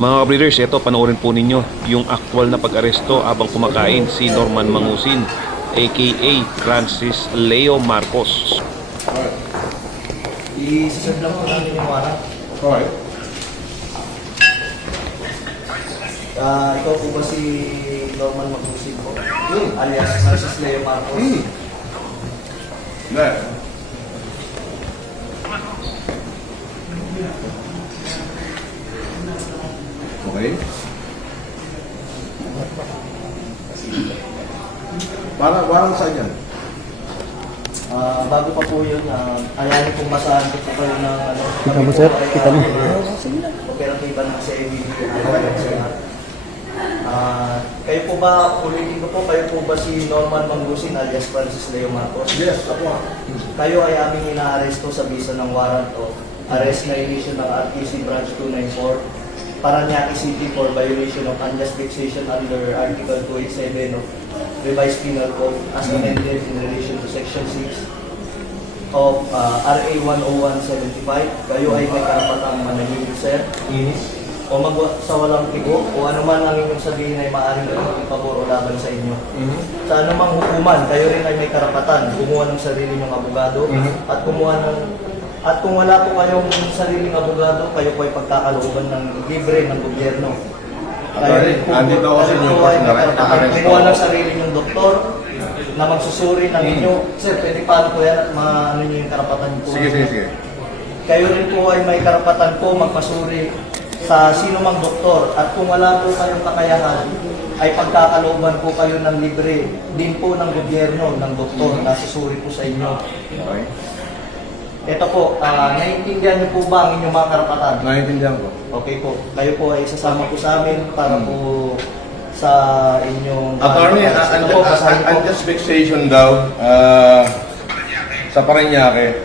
Mga kabreeders, ito panoorin po ninyo yung actual na pag-aresto habang kumakain si Norman Mangusin aka Francis Leo Marcos. I-sisad lang po namin yung warrant. Alright. Ikaw po ba si Norman Mangusin po? Alias Francis Leo Marcos? Next. Okay. Parang saan yan? Bago pa po yun, ayanin pong basahan ko po kayo ng ano. Kita mo, sir? Kita mo? Operatiba ng CMD. Kayo po ba, ulitin ko po, kayo po ba si Norman Mangusin alias Francis Leo Marcos? Yes, ako. Kayo ay aming inaaresto sa bisa ng warrant of arrest na issue ng RTC Branch 294 Parañaque City for violation of unjust vexation under Article 287 of Revised Penal Code as amended in relation to Section 6 of RA 10175. Kayo ay may karapatang manahimik, sir, o sa walang tigo, o ano man ang inyong sabihin ay maaaring ipabor o laban sa inyo. Sa anumang hukuman, kayo rin ay may karapatan kumuha ng sarili ng abogado at kumuha ng kung wala po kayong sariling abogado, kayo po ay pagkakalooban ng libre ng gobyerno. Andito ako sa inyo kasi kumuha ng sarili ng doktor na magsusuri ng inyo. Sir, pwede paano po yan at maano nyo yung karapatan po? Sige. Kayo rin po ay may karapatan po magpasuri sa sino mang doktor. At kung wala po kayong kakayahan, ay pagkakalooban po kayo ng libre din po ng gobyerno, ng doktor na susuri po sa inyo. Okay. Ito po, naiintindihan niyo po ba ang inyong mga karapatan? Naiintindihan ko. Okay po. Kayo po ay sasama po sa amin para po sa inyong... Attorney, basahin po. unjust vexation daw sa Parañaque.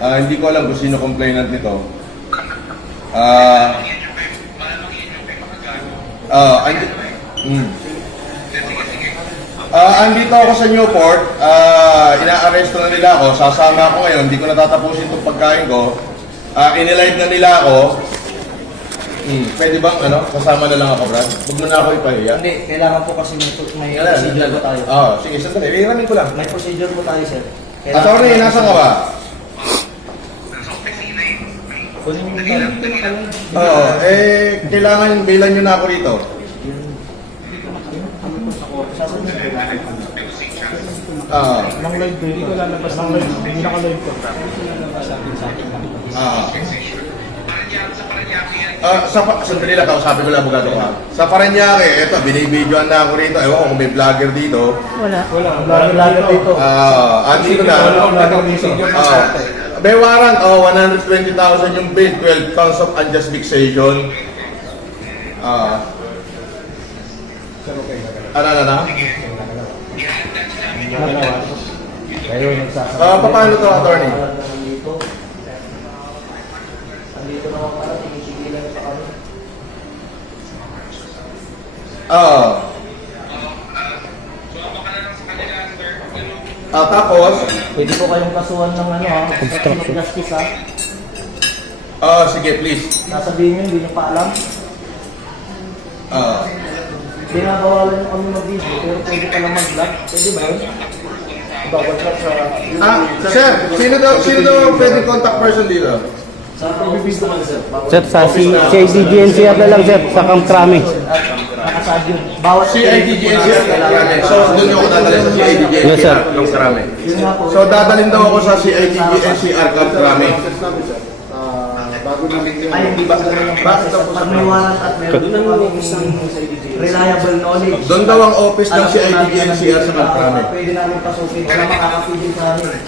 Hindi ko alam kung sino complainant nito. Andito ako sa Newport, ina-arresto na nila ako, sasama ako ngayon, hindi ko natatapusin itong pagkain ko. Inilive na nila ako. Pwede bang kasama na lang ako, Brad? Huwag mo na ako ipahiya. Hindi, kailangan po kasi may procedure po tayo. Sige, sandali. Hiramin ko lang. May procedure po tayo, sir. Attorney, nasa ka ba? Kailangan bilan nyo na ako rito. Nang live ko, hindi ko lalabas ng live. Hindi naka-live ko. Sandali lang, kausapin ko lang abogado ko ha. Sa Parañaque, eto, binibidyoan na ako rito. Ewan ko kung may vlogger dito. Wala. Vlogger dito. Andito na. May warrant, 120,000 yung bill, 12 counts of unjust vexation. Kayo nagsasabi. Paano to, attorney? Andito naman pala, tinitigilan sa kami. Tapos? Pwede po kayong kasuhan ng obstruction of justice Sige, please. Nasabihin nyo, hindi nyo pa alam. Binabawalan nyo kami mag-video, pero pwede pa lang mag-vlog. Pwede ba yun? Bawal-vlog sa... Sir, sino daw pwede contact person dito? Sa pag-video naman, sir. Sir, sa CIDGNCR na lang, sir, sa Camp Crame. Nakasad yun. Bawat CIDGNCR Krame. So, doon ako dadalhin sa CIDGNCR Yes, sir. Camp Crame. Yun nga po. So, dadalhin daw ako sa CIDGNCR Camp Crame. Ay, hindi ba ganun ang process? Pag may warrant at meron na kami isang reliable knowledge. Doon daw ang office ng CIDGNCR sa Camp Crame. Pwede namin pasukin. Wala makakapigil sa amin.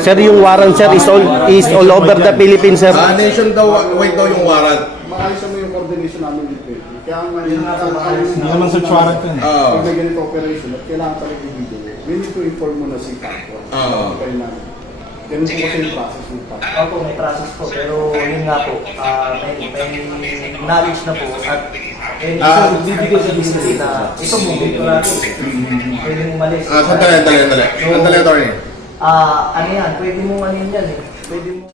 Sir, yung warrant, sir, is all over the Philippines, sir. Nation daw, wait daw yung warrant. Maayos mo yung coordination namin dito. Kaya Yun nga po, maayos na. naman search warrant yun. pag may ganito operation at kailangan talaga yung video, we need to inform mo na si Paco. Kaya na. Ganun po kasi yung process ng Paco. Opo, may process po. Pero yun nga po, may knowledge na po. At bibigay sa history na ito mo, dito natin. Pwede mong malis. Sandali, attorney. Ano yan, pwede mong ano yan eh. Pwede mo